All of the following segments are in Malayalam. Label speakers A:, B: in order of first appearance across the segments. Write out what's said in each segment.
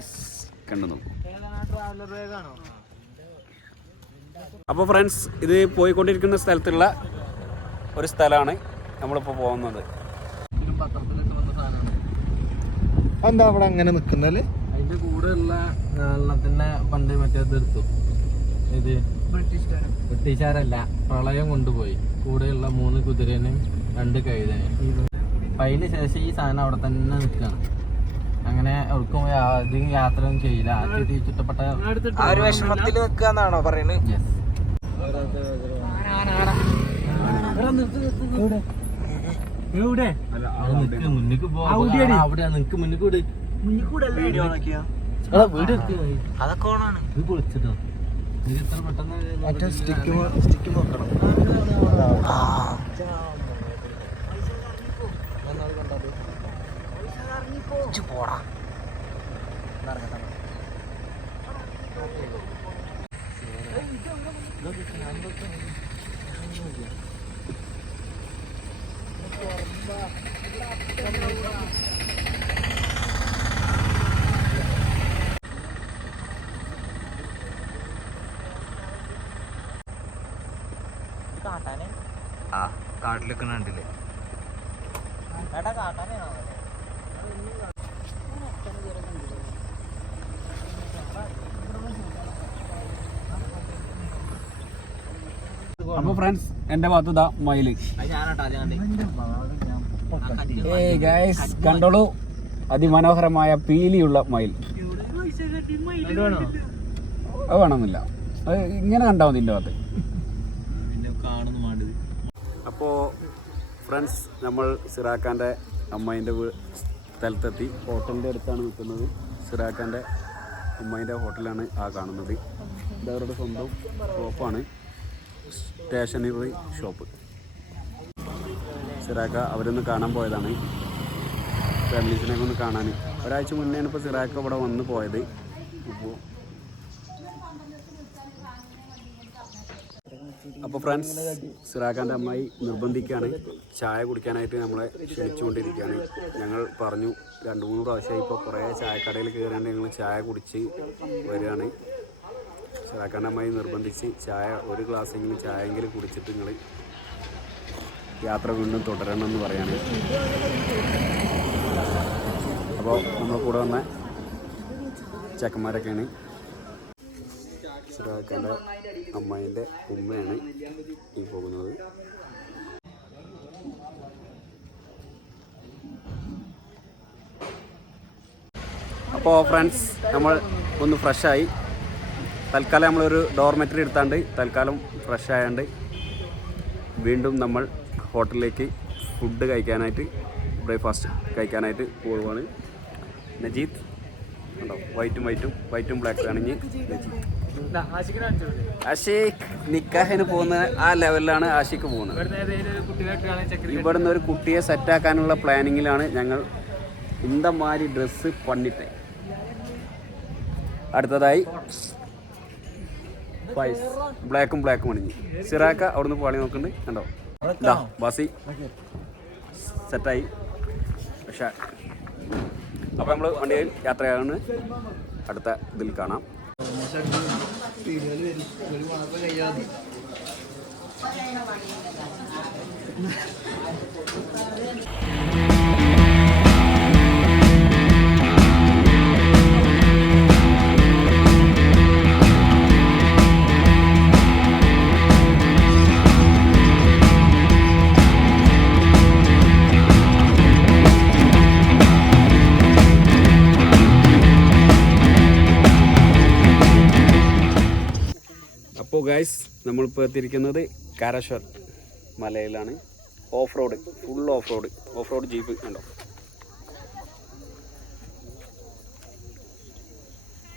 A: ഗൈസ് കണ്ടു നോക്കൂ. അപ്പോൾ ഫ്രണ്ട്സ് ഇത് പോയിക്കൊണ്ടിരിക്കുന്ന സ്ഥലത്തുള്ള ഒരു സ്ഥലമാണ് നമ്മളിപ്പോൾ പോകുന്നത്.
B: എന്താ അവിടെ അങ്ങനെ നിക്കുന്നല്ലേ
C: അതിന്റെ ഉള്ള വെള്ളത്തിന്റെ പണ്ട് മറ്റേത് എടുത്തു. ഇത് ബ്രിട്ടീഷുകാരല്ല പ്രളയം കൊണ്ടുപോയി. കൂടെയുള്ള മൂന്ന് കുതിരനും രണ്ട് കഴുതനും അപ്പൊ അതിന് ശേഷം ഈ സാധനം അവിടെ തന്നെ നിൽക്കുകയാണ്. അങ്ങനെ അവർക്കും അധികം യാത്ര ഒന്നും ചെയ്യില്ല ആദ്യം ചുറ്റപ്പെട്ട
B: ആ ഒരു വിഷമത്തിൽ നിൽക്കാന്നാണോ പറയുന്നത്?
C: Yes. അവിടെ നിക്ക് മുന്നിക്ക് പോ. അവിടെ നിനക്ക് മുന്നിക്ക് വിട്.
B: വീഡിയോ നോക്കിയാ
C: എടാ, വീട് എടുക്ക്.
B: അതൊക്കെ ഓണാണ്.
C: ഇത് പൊളിച്ചിട്ടോ. ഇത് ഇത്ര പെട്ടെന്ന്
B: മറ്റേ സ്റ്റിക്ക് സ്റ്റിക്ക് നോക്കണം പോടാ. ആ കാട്ടിലൊക്കെ കണ്ടില്ലേ?
A: അപ്പോൾ ഫ്രണ്ട്സ് എന്റെ ഭാഗത്ത് ഇതാ മയിൽ. ഏയ് ഗൈസ് കണ്ടോളൂ. അതിമനോഹരമായ പീലിയുള്ള മയിൽ. അത് വേണമെന്നില്ല. അത് ഇങ്ങനെ കണ്ടാവും എന്റെ ഭാഗത്ത്.
C: അപ്പോ
A: അപ്പോൾ ഫ്രണ്ട്സ് നമ്മൾ സിറാഖാന്റെ അമ്മേന്റെ സ്ഥലത്തെത്തി. ഹോട്ടലിന്റെ അടുത്താണ് നിൽക്കുന്നത്. സിറാഖാന്റെ അമ്മേന്റെ ഹോട്ടലാണ് ആ കാണുന്നത്. ഇത് അവരുടെ സ്വന്തം ഷോപ്പാണ്. Stationery shop. സിറാക്ക അവരൊന്ന് കാണാൻ പോയതാണ്. ഫാമിലീസിനെ ഒന്ന് കാണാൻ. ഒരാഴ്ച മുന്നേ ഇപ്പോൾ സിറാക്ക ഇവിടെ വന്ന് പോയത്. അപ്പോൾ അപ്പോൾ ഫ്രണ്ട്സ് സിറാഖാന്റെ അമ്മായി നിർബന്ധിക്കുകയാണ് ചായ കുടിക്കാനായിട്ട് നമ്മളെ ക്ഷണിച്ചുകൊണ്ടിരിക്കുകയാണ്. ഞങ്ങൾ പറഞ്ഞു രണ്ട് മൂന്ന് പ്രാവശ്യമായി ഇപ്പോൾ കുറേ ചായക്കടയിൽ കയറേണ്ട ഞങ്ങൾ ചായ കുടിച്ച് വരികയാണ്. സിറാഖാന്റെ അമ്മായി നിർബന്ധിച്ച് ചായ ഒരു ഗ്ലാസ് ഗ്ലാസ്സെങ്കിലും ചായയെങ്കിലും കുടിച്ചിട്ട് നിങ്ങൾ യാത്ര വീണ്ടും തുടരണം എന്ന് പറയാണ്. അപ്പോൾ നമ്മൾ കൂടെ വന്ന ചെക്കന്മാരൊക്കെയാണ്. സിറാഖാന്റെ അമ്മായിന്റെ ഉമ്മയാണ് ഈ പോകുന്നത്. അപ്പോൾ ഫ്രണ്ട്സ് നമ്മൾ ഒന്ന് ഫ്രഷായി. തൽക്കാലം നമ്മളൊരു ഡോർമെറ്ററി എടുത്താണ്ട് തൽക്കാലം ഫ്രഷ് വീണ്ടും നമ്മൾ ഹോട്ടലിലേക്ക് ഫുഡ് കഴിക്കാനായിട്ട് ബ്രേക്ക്ഫാസ്റ്റ് കഴിക്കാനായിട്ട് പോവുകയാണ്. നജീത്ത് ഉണ്ടോ വൈറ്റും വൈറ്റും വൈറ്റും ബ്ലാക്ക് ആണെങ്കിൽ നജീത്ത്. ആഷിഖ് നിക്കാഹിന് പോകുന്ന ആ ലെവലിലാണ് ആഷിഖ് പോകുന്നത്. ഇവിടുന്ന് ഒരു കുട്ടിയെ സെറ്റ് ആക്കാനുള്ള പ്ലാനിങ്ങിലാണ് ഞങ്ങൾ ഇന്തമാരി ഡ്രസ്സ് പണിട്ടെ അടുത്തതായി പൈസ് ബ്ലാക്കും ബ്ലാക്കും അണിഞ്ഞ്. സിറാക്ക അവിടുന്ന് പാളി നോക്കുന്നുണ്ട്. കണ്ടോ? ഇതാ ബാസി. സെറ്റായി പക്ഷേ അപ്പോൾ നമ്മൾ വണ്ടിയിൽ യാത്രയാണ്. അടുത്ത ഇതിൽ കാണാം. അപ്പോൾ ഗൈസ് നമ്മളിപ്പോൾ എത്തിയിരിക്കുന്നത് കാരശ്വർ മലയിലാണ്. Off road full off road off road jeep കണ്ടോ?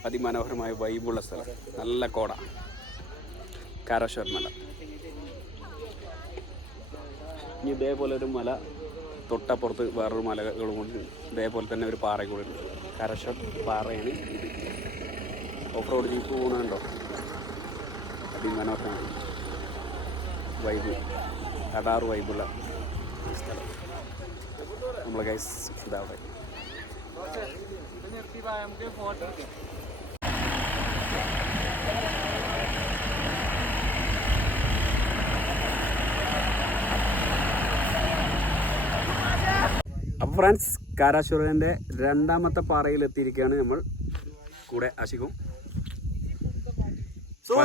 A: അതിമനോഹരമായ വൈബുള്ള സ്ഥലം. നല്ല കോട. കാരശ്വർ മല. ഇനി ഇതേപോലെ ഒരു മല തൊട്ടപ്പുറത്ത് വേറൊരു മലകളും കൊണ്ട് ഇതേപോലെ തന്നെ ഒരു പാറ കൂടെ ഉണ്ട്. കാരശ്വർ പാറയാണ്. ഓഫ് റോഡ് ജീപ്പ് പോകുന്നുണ്ടോ അതിമനോഹരമാണ് വൈബ് അടാറ് വൈബുള്ള സ്ഥലം. നമ്മൾ ഗൈസ് ഇതാ അവിടെ
C: നമുക്ക് ഫോട്ടോ എടുക്കാം
A: അപ്പോൾ ഫ്രണ്ട്സ് കാരാശൂരന്റെ രണ്ടാമത്തെ പാറയിൽ എത്തിയിരിക്കുകയാണ് നമ്മൾ. കൂടെ അശിക്കും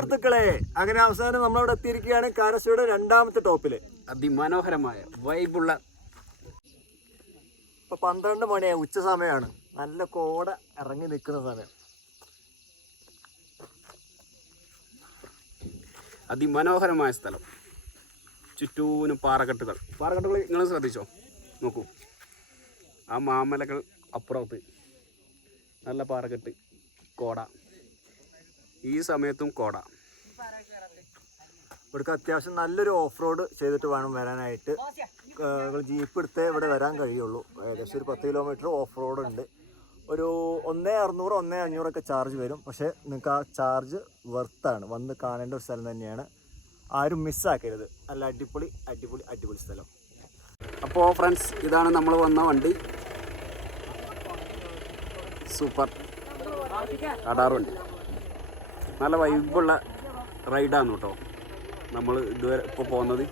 D: സുഹൃത്തുക്കളെ അങ്ങനെ അവസാനം നമ്മളവിടെ എത്തിയിരിക്കുകയാണ് കാരസയുടെ രണ്ടാമത്തെ ടോപ്പിൽ.
A: അതിമനോഹരമായ വൈബുള്ള
D: ഇപ്പൊ പന്ത്രണ്ട് മണിയായി ഉച്ച സമയമാണ്. നല്ല കോട ഇറങ്ങി നിൽക്കുന്ന സമയം.
A: അതിമനോഹരമായ സ്ഥലം. ചുറ്റൂനും പാറക്കെട്ടുകൾ. പാറക്കെട്ടുകൾ നിങ്ങൾ ശ്രദ്ധിച്ചോ? നോക്കൂ. ആ മാമലകൾ അപ്പുറത്ത്. നല്ല പാറക്കെട്ട് കോട. ഈ സമയത്തും കോട.
D: ഇവിടേക്ക് അത്യാവശ്യം നല്ലൊരു ഓഫ് റോഡ് ചെയ്തിട്ട് വേണം വരാനായിട്ട്. നിങ്ങൾ ജീപ്പ് എടുത്തേ ഇവിടെ വരാൻ കഴിയുള്ളൂ. ഏകദേശം ഒരു പത്ത് കിലോമീറ്റർ ഓഫ് റോഡ് ഉണ്ട്. ഒരു ഒന്നേ അറുന്നൂറ് ഒന്നേ അഞ്ഞൂറൊക്കെ ചാർജ് വരും. പക്ഷേ നിങ്ങൾക്ക് ആ ചാർജ് വെർത്താണ്. വന്ന് കാണേണ്ട ഒരു സ്ഥലം തന്നെയാണ്. ആരും മിസ്സാക്കരുത്. നല്ല അടിപൊളി അടിപൊളി അടിപൊളി സ്ഥലം.
A: അപ്പോൾ ഫ്രണ്ട്സ് ഇതാണ് നമ്മൾ വന്ന വണ്ടി. സൂപ്പർ. അടാർ വണ്ടി നല്ല വൈബുള്ള റൈഡാണ് കേട്ടോ. നമ്മൾ ഇതുവരെ ഇപ്പോൾ പോകുന്നത്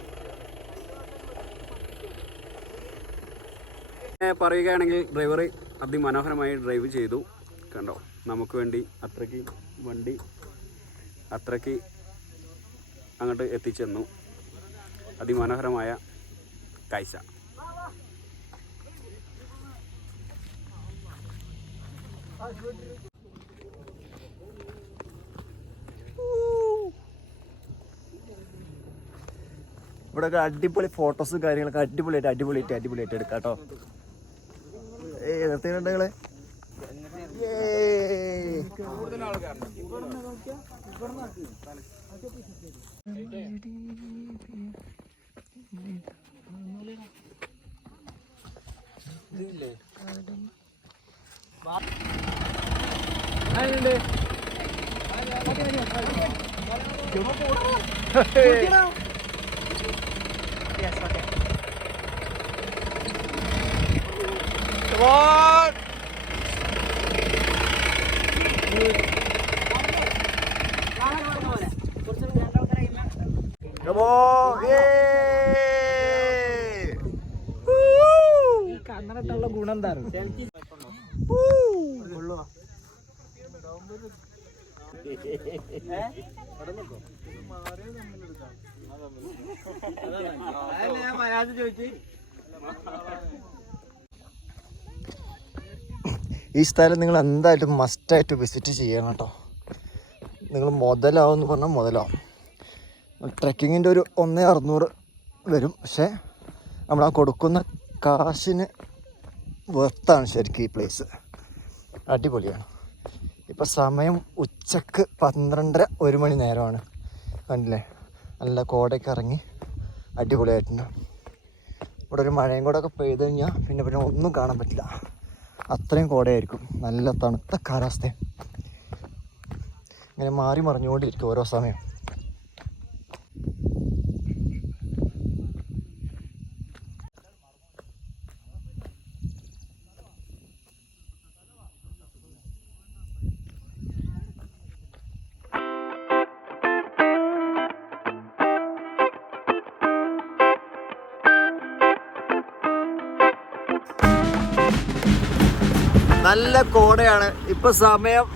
A: പറയുകയാണെങ്കിൽ ഡ്രൈവർ അതിമനോഹരമായി ഡ്രൈവ് ചെയ്തു. കണ്ടോ? നമുക്ക് വേണ്ടി അത്രയ്ക്ക് വണ്ടി അത്രയ്ക്ക് അങ്ങോട്ട് എത്തിച്ചെന്നു. അതിമനോഹരമായ കാഴ്ച.
D: ഇവിടെ അടിപൊളി ഫോട്ടോസും കാര്യങ്ങളൊക്കെ അടിപൊളിയായിട്ട് അടിപൊളിയായിട്ട് അടിപൊളിയായിട്ട് എടുക്കാം കേട്ടോ. ഏ നിർത്തിയിട്ടുണ്ട് നിങ്ങൾ ഏയ്. Come on. Yay.
C: കണ്ണടട്ടുള്ള ഗുണം
D: ഈ സ്ഥലം നിങ്ങൾ എന്തായിട്ടും മസ്റ്റായിട്ട് വിസിറ്റ് ചെയ്യണം കേട്ടോ. നിങ്ങൾ മുതലാവും എന്ന് പറഞ്ഞാൽ മുതലാവും. ട്രക്കിങ്ങിന്റെ ഒരു ഒന്ന് അറുന്നൂറ് വരും. പക്ഷേ നമ്മൾ ആ കൊടുക്കുന്ന കാശിന് വെർത്താണ് ശരിക്കും ഈ പ്ലേസ് അടിപൊളിയാണ്. ഇപ്പം സമയം ഉച്ചയ്ക്ക് പന്ത്രണ്ടര ഒരു മണി നേരമാണ്. കണ്ടില്ലേ? നല്ല കോടയൊക്കെ ഇറങ്ങി അടിപൊളിയായിട്ടുണ്ട്. ഇവിടെ ഒരു മഴയും കൂടെ ഒക്കെ പെയ്ത് കഴിഞ്ഞാൽ പിന്നെ പിന്നെ ഒന്നും കാണാൻ പറ്റില്ല. അത്രയും കോടയായിരിക്കും. നല്ല തണുത്ത കാലാവസ്ഥയും. ഇങ്ങനെ മാറി മറിഞ്ഞുകൊണ്ടിരിക്കും ഓരോ സമയം. നല്ല കോടയാണ്. ഇപ്പൊ സമയം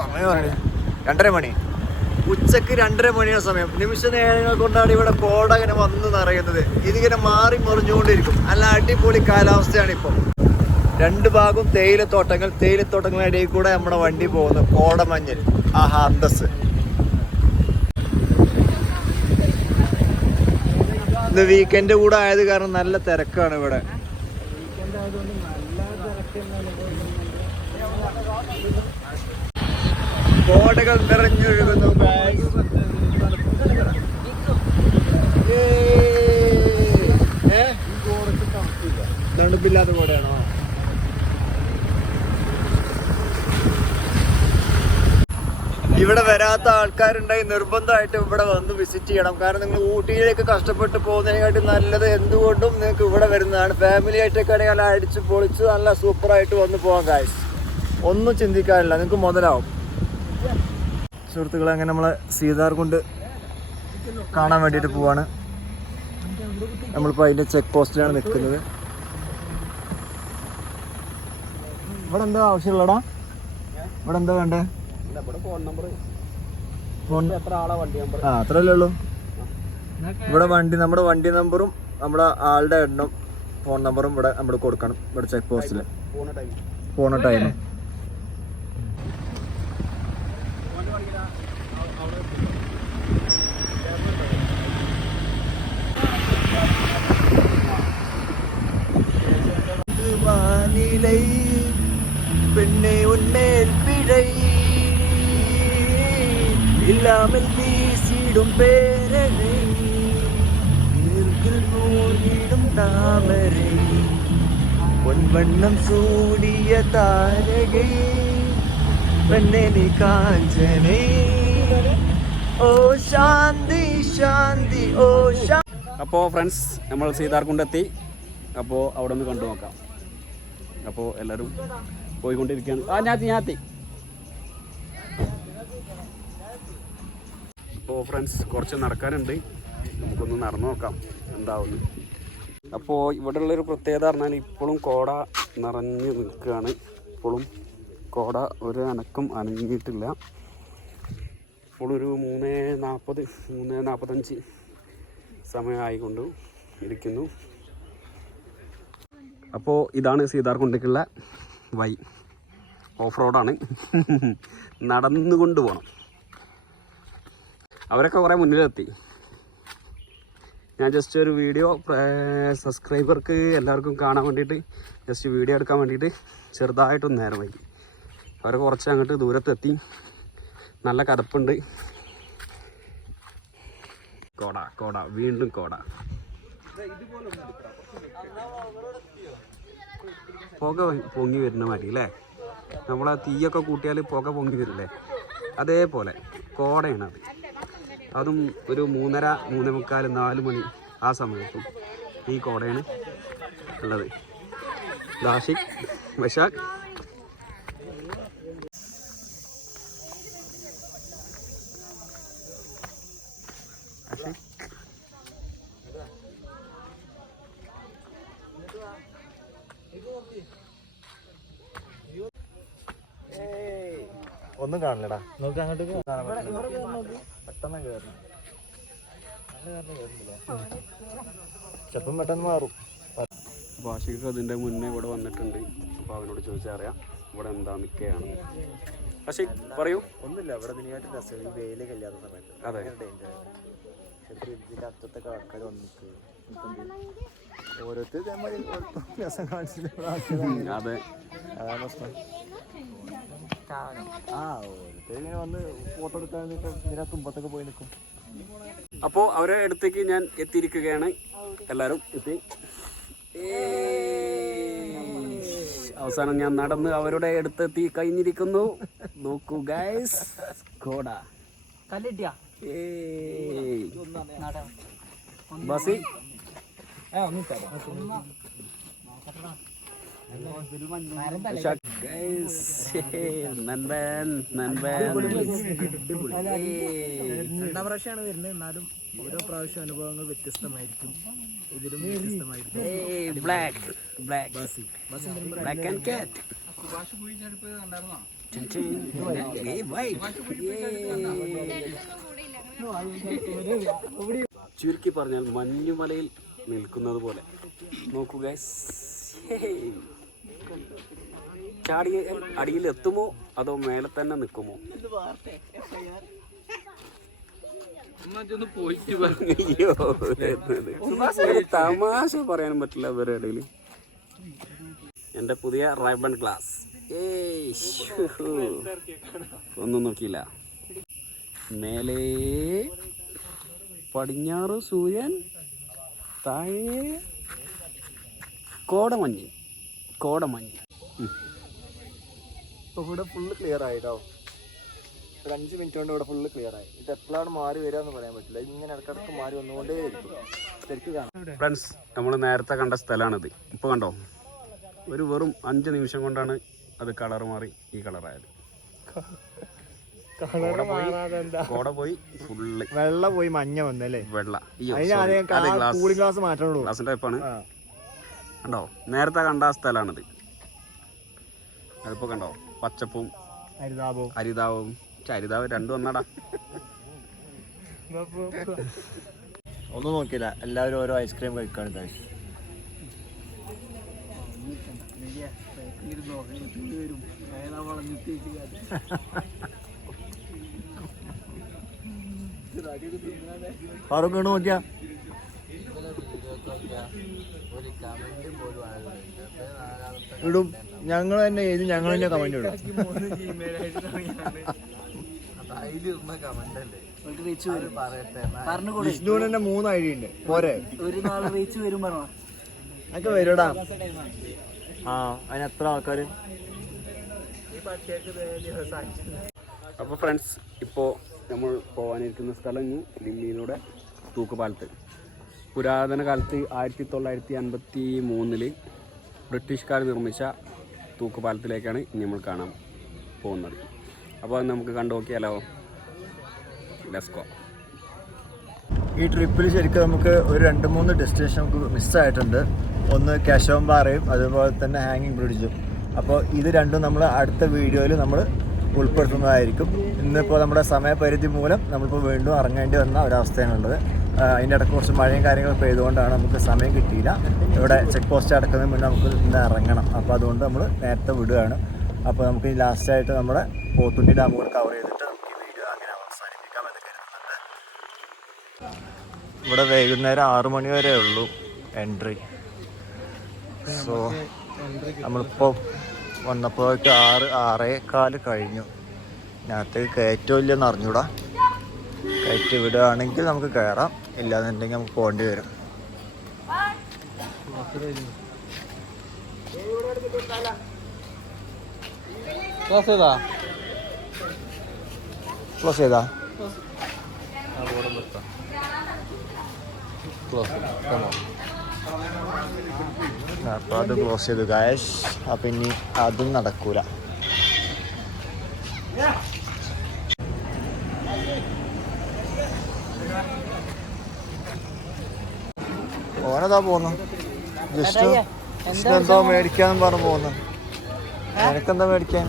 D: സമയം. രണ്ടര മണി. ഉച്ചയ്ക്ക് രണ്ടര മണിയാണ് സമയം. നിമിഷ നേരങ്ങൾ കൊണ്ടാണ് ഇവിടെ കോട ഇങ്ങനെ വന്ന് നിറയുന്നത്. ഇതിങ്ങനെ മാറി മറിഞ്ഞുകൊണ്ടിരിക്കും. നല്ല അടിപൊളി കാലാവസ്ഥയാണ് ഇപ്പം. രണ്ട് ഭാഗവും തേയിലത്തോട്ടങ്ങൾ. തേയിലത്തോട്ടങ്ങളുടെ ഇടയിൽ കൂടെ നമ്മുടെ വണ്ടി പോകുന്നു. കോടമഞ്ഞിൽ ആഹാ അന്തസ് ഇത് വീക്കെൻഡ് കൂടെ ആയത് കാരണം നല്ല തിരക്കാണ് ഇവിടെ. കോടകൾ നിറഞ്ഞൊഴുകുന്നു? തണുപ്പില്ലാത്ത കോടയാണോ? ഇവിടെ വരാത്ത ആൾക്കാരുണ്ടായി നിർബന്ധമായിട്ട് ഇവിടെ വന്ന് വിസിറ്റ് ചെയ്യണം. കാരണം നിങ്ങൾ ഊട്ടിയിലേക്ക് കഷ്ടപ്പെട്ട് പോകുന്നതിനെക്കാട്ടി നല്ലത് എന്തുകൊണ്ടും നിങ്ങൾക്ക് ഇവിടെ വരുന്നതാണ്. ഫാമിലി ആയിട്ടൊക്കെ ആണെങ്കിൽ അടിച്ച് പൊളിച്ച് നല്ല സൂപ്പറായിട്ട് വന്ന് പോകാൻ കാശ് ഒന്നും ചിന്തിക്കാനില്ല. നിങ്ങൾക്ക് മുതലാവും. സുഹൃത്തുക്കളെ അങ്ങനെ നമ്മളെ സീതാർ കൊണ്ട് കാണാൻ വേണ്ടിയിട്ട് പോവാണ്. നമ്മളിപ്പോൾ അതിന്റെ ചെക്ക് പോസ്റ്റിലാണ് നിൽക്കുന്നത്. ഇവിടെ എന്താ ആവശ്യമുള്ളടാ? ഇവിടെ എന്താ വേണ്ടേ?
A: ഫോൺ
D: ആ അത്രല്ലേ ഉള്ളൂ. ഇവിടെ വണ്ടി നമ്മുടെ വണ്ടി നമ്പറും നമ്മുടെ ആളുടെ എണ്ണം ഫോൺ നമ്പറും ഇവിടെ നമ്മൾ കൊടുക്കണം ഇവിടെ ചെക്ക് പോസ്റ്റിൽ
A: പോണ ടൈം
D: പ്രിയ താരകേ പെണ്ണിനി കാഞ്ചനേ. ഓ ശാന്തി ശാന്തി ഓ
A: അപ്പോൾ ഫ്രണ്ട്സ് നമ്മൾ സീതാർകുണ്ടെത്തി. അപ്പോൾ അവിടെ ഒന്ന് കണ്ടു നോക്കാം അപ്പോൾ എല്ലാവരും പോയിക്കൊണ്ടിരിക്കുകയാണ്. ആ ഞാത്തി അപ്പോ അപ്പോൾ ഫ്രണ്ട്സ് കുറച്ച് നടക്കാനുണ്ട്. നമുക്കൊന്ന് നടന്നു നോക്കാം. എന്താവുന്നു? അപ്പോൾ ഇവിടെ ഉള്ളൊരു പ്രത്യേകത പറഞ്ഞാൽ ഇപ്പോഴും കോട നിറഞ്ഞു നിൽക്കുകയാണ്. ഇപ്പോഴും കോട ഒരു അനക്കും അനങ്ങിയിട്ടില്ല. ഇപ്പോഴൊരു മൂന്ന് നാൽപ്പത് മൂന്ന് നാൽപ്പത്തഞ്ച് സമയമായിക്കൊണ്ട് ഇരിക്കുന്നു. അപ്പോൾ ഇതാണ് സീതാർ കൊണ്ടേക്കുള്ള വൈ ഓഫ് റോഡാണ്. നടന്നുകൊണ്ട് പോകണം അവരൊക്കെ കുറേ മുന്നിലെത്തി. ഞാൻ ജസ്റ്റ് ഒരു വീഡിയോ സബ്സ്ക്രൈബർക്ക് എല്ലാവർക്കും കാണാൻ വേണ്ടിയിട്ട് ജസ്റ്റ് വീഡിയോ എടുക്കാൻ വേണ്ടിയിട്ട് ചെറുതായിട്ടൊന്ന് നേരം വൈകി. അവർ കുറച്ച് അങ്ങോട്ട് ദൂരത്തെത്തി. നല്ല കതപ്പുണ്ട് കോട കോട വീണ്ടും കോട. പുക പൊങ്ങി വരുന്ന മതി അല്ലേ നമ്മളാ തീയൊക്കെ കൂട്ടിയാൽ പുക പൊങ്ങി വരില്ലേ? അതേപോലെ കോടയാണ് അത് ഒരു മൂന്നര മൂന്നേ മുക്കാൽ നാല് മണി ആ സമയത്തും ഈ കോടയാണ് ഉള്ളത്. ദാഷിക് വൈശാഖ്
D: ഒന്നും കാണില്ലടാ. നോക്ക് അങ്ങോട്ട് പെട്ടെന്ന് കയറണം ചെപ്പം പെട്ടെന്ന് മാറും.
A: ഭാഷയ്ക്ക് അതിന്റെ മുന്നേ ഇവിടെ വന്നിട്ടുണ്ട്. അപ്പോൾ അവനോട് ചോദിച്ചറിയാം ഇവിടെ എന്താ മിക്കയാണ്. പക്ഷേ പറയൂ.
D: ഒന്നുമില്ല. ഇവിടെ ഇതിനായിട്ട് രസം ഈ വെയിലൊക്കെ ഇല്ലാത്ത സമയത്ത്.
A: അതെ.
D: ഇതിന്റെ അറ്റത്തൊക്കെ ആൾക്കാർ വന്നിട്ട് ഓരോരുത്തർ
A: അതെ.
D: അതാണ് പ്രശ്നം. ആ ഇങ്ങനെ വന്ന് ഫോട്ടോ എടുക്കാൻ തുമ്പത്തൊക്കെ പോയി നിൽക്കും
A: അപ്പോൾ അവരെ അടുത്തേക്ക് ഞാൻ എത്തിയിരിക്കുകയാണ്. എല്ലാവരും എത്തി. അവസാനം ഞാൻ നടന്ന് അവരുടെ അടുത്ത് എത്തി കഴിഞ്ഞിരിക്കുന്നു. നോക്കൂ ഗൈസ് കോട. ബസി. ആ ഒന്നും
B: രണ്ടാം പ്രാവശ്യമാണ് വരുന്നത്. എന്നാലും ഓരോ പ്രാവശ്യം അനുഭവങ്ങൾ വ്യത്യസ്തമായിരിക്കും. ഇതിലും വ്യത്യസ്തമായിരിക്കും.
A: ബ്ലാക്ക് ബ്ലാക്ക് ബ്ലാക്ക് ആൻഡ് കാറ്റ് ചുരുക്കി പറഞ്ഞാൽ മഞ്ഞുമലയിൽ നിൽക്കുന്നത് പോലെ. നോക്കുക ചാടി അടിയിൽ എത്തുമോ? അതോ മേലെ തന്നെ നിൽക്കുമോ? തമാശ പറയാനും പറ്റില്ല ഇവരുടെ ഇടയിൽ എന്റെ പുതിയ റൈബൺ ഗ്ലാസ് ഒന്നും നോക്കിയില്ല. മേലെ പടിഞ്ഞാറ് സൂര്യൻ താഴെ കോടമഞ്ഞ് കോടമഞ്ഞ്.
D: ഇവിടെ ഫുള്ള് ക്ലിയർ ആയിട്ടോ? ഒരു അഞ്ച് മിനിറ്റ് കൊണ്ട് ഇവിടെ ഫുള്ള് ക്ലിയർ ആയി. ഇത് എപ്പോഴാണ് മാറി വരിക എന്ന് പറയാൻ പറ്റില്ല. ഇങ്ങനെ ഇടക്കിടക്ക് മാറി വന്നുകൊണ്ടേ ഇരിക്കും. ശരിക്കും കാണാം.
A: ഫ്രണ്ട്സ് നമ്മൾ നേരത്തെ കണ്ട സ്ഥലമാണിത് ഇപ്പൊ കണ്ടോ? ഒരു വെറും അഞ്ച് നിമിഷം കൊണ്ടാണ് അത് കളർ മാറി ഈ കളറായത്
B: കളർ
A: കോട പോയി. ഫുള്ള്
D: വെള്ള പോയി മഞ്ഞ വന്നല്ലേ?
A: വെള്ള.
D: കൂളിംഗ് ഗ്ലാസ് മാറ്റണുള്ളൂ.
A: ഗ്ലാസിന്റെ ടൈപ്പാണ് കണ്ടോ? നേരത്തെ കണ്ട സ്ഥലാണിത്. സ്ഥലമാണിത് അതിപ്പോ കണ്ടോ? പച്ചപ്പും
D: ഹരിതാപവും
A: ഹരിതാവും ഛെ, ഹരിതാവ് രണ്ടും ഒന്നടാ.
D: ഒന്നും നോക്കില്ല എല്ലാവരും ഓരോ ഐസ്ക്രീം കഴിക്കാണ്
B: വളഞ്ഞിട്ട്
D: ഫാറൂഖ് നോക്കിയാ
C: ഒരു കമന്റ് പോലും ആകുന്നില്ല
D: ഇടും. ഞങ്ങൾ തന്നെ എഴുതി ഞങ്ങൾ തന്നെ കമന്റ് ഇടും. വിഷ്ണുവിന് തന്നെ മൂന്ന് ഐഡി ഉണ്ട്. പോരെ.
B: ഒരു നാൾ റീച്ച് വരും
D: അതൊക്കെ വരുടാ. ആ അതിന് എത്ര ആൾക്കാർ
A: അപ്പോൾ ഫ്രണ്ട്സ് ഇപ്പോ നമ്മൾ പോകാനിരിക്കുന്ന സ്ഥലം ഇനി ലിമ്മിയിലൂടെ തൂക്കുപാലത്ത്. പുരാതന കാലത്ത് ആയിരത്തി തൊള്ളായിരത്തി അൻപത്തി മൂന്നിൽ ബ്രിട്ടീഷുകാർ നിർമ്മിച്ച തൂക്കുപാലത്തിലേക്കാണ് ഇനി നമ്മൾ കാണാൻ പോകുന്നത്. അപ്പോൾ അത് നമുക്ക് കണ്ടു നോക്കിയാലോ? ലെസ്കോ
D: ഈ ട്രിപ്പിൽ ശരിക്കും നമുക്ക് ഒരു രണ്ട് മൂന്ന് ഡെസ്റ്റിനേഷൻ നമുക്ക് മിസ്സായിട്ടുണ്ട് ഒന്ന് കേശവമ്പാറയും അതുപോലെ തന്നെ ഹാങ്ങിങ് ബ്രിഡ്ജും അപ്പോൾ ഇത് രണ്ടും നമ്മൾ അടുത്ത വീഡിയോയിൽ നമ്മൾ ഉൾപ്പെടുത്തുന്നതായിരിക്കും. ഇന്നിപ്പോൾ നമ്മുടെ സമയപരിധി മൂലം നമ്മളിപ്പോൾ വീണ്ടും ഇറങ്ങേണ്ടി വന്ന ഒരവസ്ഥയാണുള്ളത്. അതിന്റെ ഇടയ്ക്ക് കുറച്ച് മഴയും കാര്യങ്ങളും പെയ്തുകൊണ്ടാണ് നമുക്ക് സമയം കിട്ടിയില്ല. ഇവിടെ ചെക്ക് പോസ്റ്റ് അടക്കുന്നതിന് മുന്നേ നമുക്ക് ഇന്ന് ഇറങ്ങണം. അപ്പോൾ അതുകൊണ്ട് നമ്മൾ നേരത്തെ വിടുകയാണ്. അപ്പോൾ നമുക്ക് ഈ ലാസ്റ്റായിട്ട് നമ്മുടെ പോത്തുണ്ടി ഡാം കൂടെ കവർ ചെയ്തിട്ട് നമുക്ക് ഈ വീഡിയോ അങ്ങനെ അവസാനിപ്പിക്കാമെന്ന് കരുതുന്നുണ്ട്. ഇവിടെ വൈകുന്നേരം ആറു മണി വരെ ഉള്ളൂ എൻട്രി. സോ നമ്മളിപ്പോൾ വന്നപ്പോഴേക്ക് ആറ് കാൽ കഴിഞ്ഞു. ഇതിനകത്തേക്ക് കയറ്റവും ഇല്ലെന്ന് അറിഞ്ഞൂടാ. കയറ്റി വിടുകയാണെങ്കിൽ നമുക്ക് കയറാം. ഇല്ലാന്നുണ്ടെങ്കിൽ നമുക്ക് പോകേണ്ടി വരും.
C: ക്ലോസ് ചെയ്താ?
D: ക്ലോസ് ചെയ്താ?
C: ക്ലോസ്
D: അപ്പോൾ അത് ക്ലോസ് ചെയ്തു ഗായസ് അപ്പം ഇനി അതും നടക്കൂല. ഓനതാ പോന്നു ജസ്റ്റ് എന്താ എന്തോ മേടിക്കാന്ന് പറഞ്ഞു പോന്നു എനിക്കെന്താ മേടിക്കാൻ?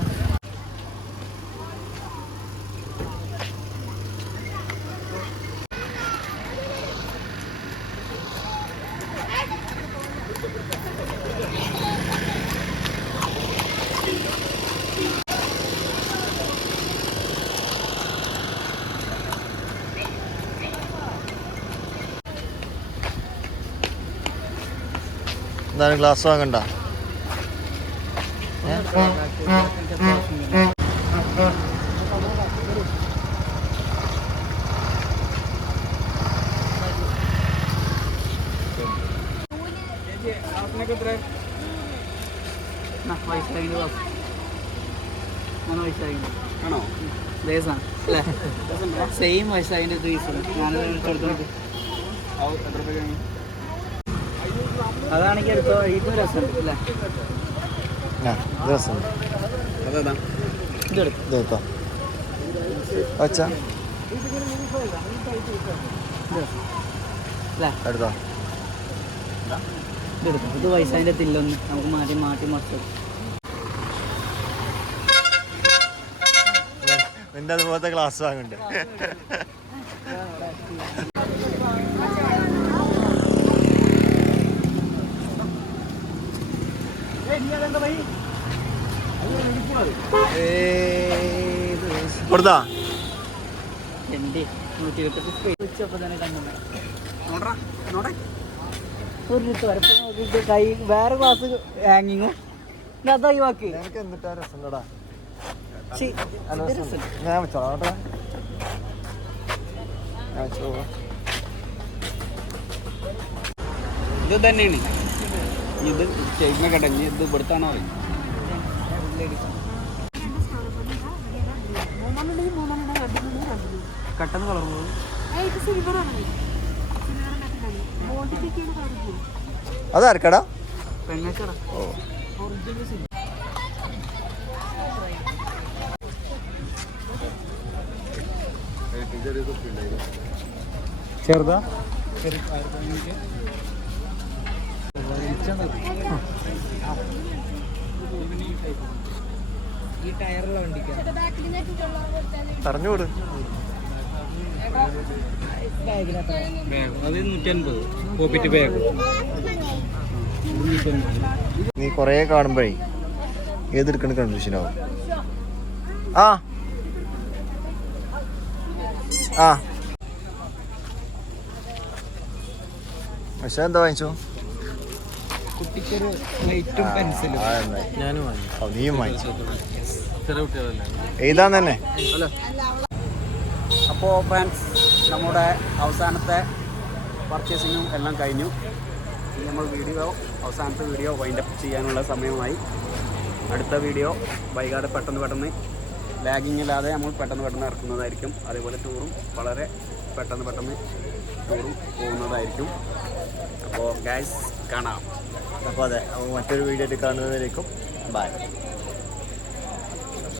D: എന്താണ് ഗ്ലാസ് വാങ്ങണ്ട?
B: ഞാൻ
A: ആണോ?
B: സെയിം വയസ്സായിട്ട് പീസ് ഞാനത് എടുത്തോണ്ട് അതാണെങ്കിൽ ഇത് രസമുണ്ട് അല്ലേ?
D: ആ ഇത് രസമുണ്ട്
A: അതേതാ
B: ഇതെടുക്കും
D: ഇത് കേട്ടോ വച്ചാ
B: അല്ലേ?
D: എടുത്തോ.
B: ഇതെടുക്കും ഇത് വയസ്സായിട്ട് തില്ലൊന്ന്. നമുക്ക് മാറ്റി മാറ്റി മറിച്ചു
D: നിന്റെ അതുപോലത്തെ ക്ലാസ് വാങ്ങണ്ട് കൊടുത്താ?
B: എന്റെ നൂറ്റി എട്ട് ഉച്ചപ്പോൾ തന്നെ കണ്ടു
A: നോടാ നോടേ
B: ഒരു ലിറ്റർ വരപ്പം നോക്കിയിട്ട് കൈ വേറെ ക്ലാസ് ഹാങ്ങിങ്ങും അതാ ഒഴിവാക്കി
D: നിനക്ക് എന്നിട്ടാ രസമുണ്ടടാ. ഞാൻ വെച്ചോളാം കേട്ടോ.
A: ഇത് തന്നെയാണ് ഇത് ചെയ്യുന്ന കടഞ്ഞ് ഇത് ഇവിടുത്താണോ?
B: കട്ടെന്ന് കളർ
D: അതാർക്കടാ
B: ഓ.
A: ചെറുതാ?
C: ചെറുതാ ബാഗ്.
D: നീ കൊറേ കാണുമ്പോഴേ ഏതെടുക്കണ കൺഫ്യൂഷൻ ആവും. ആ. ആ. പക്ഷെ എന്താ വാങ്ങിച്ചോ?
B: കുട്ടിക്കൊരു ലൈറ്റും പെൻസിലും.
C: ഞാനും വാങ്ങി.
D: നീയും വാങ്ങിച്ചു
C: ചെറിയ കുട്ടികളല്ലേ?
D: എഴുതാൻ തന്നെ
A: അപ്പോൾ ഫ്രണ്ട്സ് നമ്മുടെ അവസാനത്തെ പർച്ചേസിങ്ങും എല്ലാം കഴിഞ്ഞു. ഇനി നമ്മൾ വീഡിയോ അവസാനത്തെ വീഡിയോ വൈൻഡ് അപ്പ് ചെയ്യാനുള്ള സമയമായി. അടുത്ത വീഡിയോ വൈകാതെ പെട്ടെന്ന് പെട്ടെന്ന് ലാഗിങ് ഇല്ലാതെ നമ്മൾ പെട്ടെന്ന് പെട്ടെന്ന് ഇറക്കുന്നതായിരിക്കും. അതേപോലെ ടൂറും വളരെ പെട്ടെന്ന് പെട്ടെന്ന് ടൂറും പോകുന്നതായിരിക്കും. അപ്പോൾ ഗൈസ് കാണാം.
D: അപ്പോൾ അതെ മറ്റൊരു വീഡിയോ ആയിട്ട് കാണുന്നതിലേക്കും ബൈ.